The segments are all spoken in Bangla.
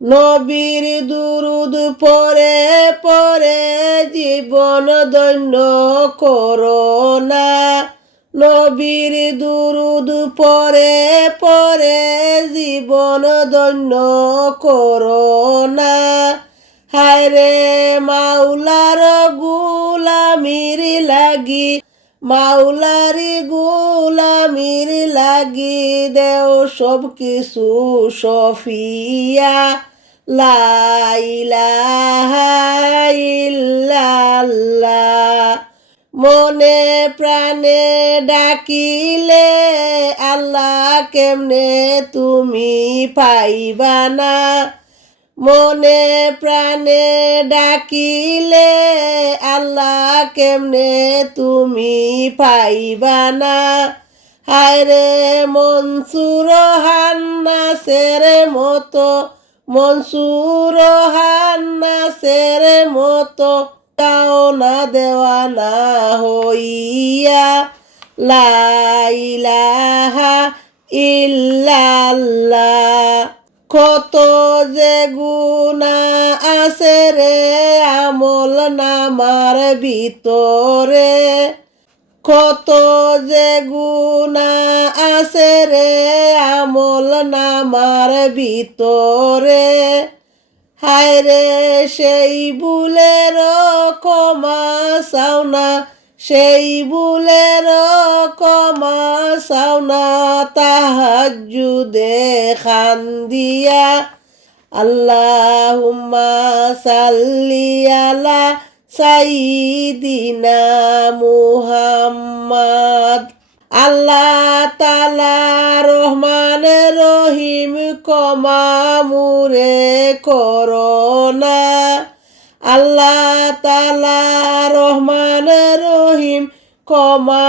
নবীর দুরুদ পরে পরে জীবন ধন্য করো না। নবীর দুরুদ পরে পরে জীবন ধন্য করো না। হায়রে মাওলার গুলামির লাগি, মাওলারি গুলামির লাগি দেও সব কিছু সফিয়া। লা ইলাহা ইল্লাল্লাহ। মনে প্রাণে ডাকিলে আল্লাহ কেমনে তুমি পাইবা না। মনে প্রাণে ডাকিলে আল্লাহ কেমনে তুমি পাইবা না। হায়রে মনসুর হান্নাসের মতো, মনসুর হান্নাসের মতো তাও না দেওয়ানা হইয়া। লা ইলাহা ইল্লাল্লাহ। কত যে গুনাহ আছে রে আমল নামার ভিতরে, কত যে গুনাহ আছে রে আমল নামার ভিতরে। হায়রে সেই ভুলের ক্ষমা চাও না, সেই ভুলের ক্ষমা চাও না তাহাজ্জুদে খান্দিয়া। আল্লাহুম্মা সাল্লি আলা সাইয়্যিদিনা মুহাম্মাদ। আল্লাহ তাআলা রহমান রহিম ক্ষমা মুরে করোনা। আল্লাহ তাআলা রহমান রহিম ক্ষমা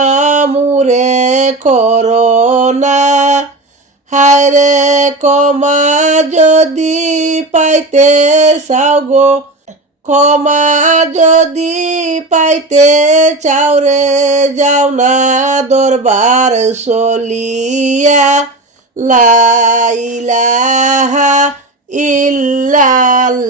মুরে করোনা। হায়রে ক্ষমা যদি পাইতে চাও গো, ক্ষমা যদি পাইতে চাও রে যাও না দরবার চলিয়া। লা ইলাহা ইল্লাল্লাহ।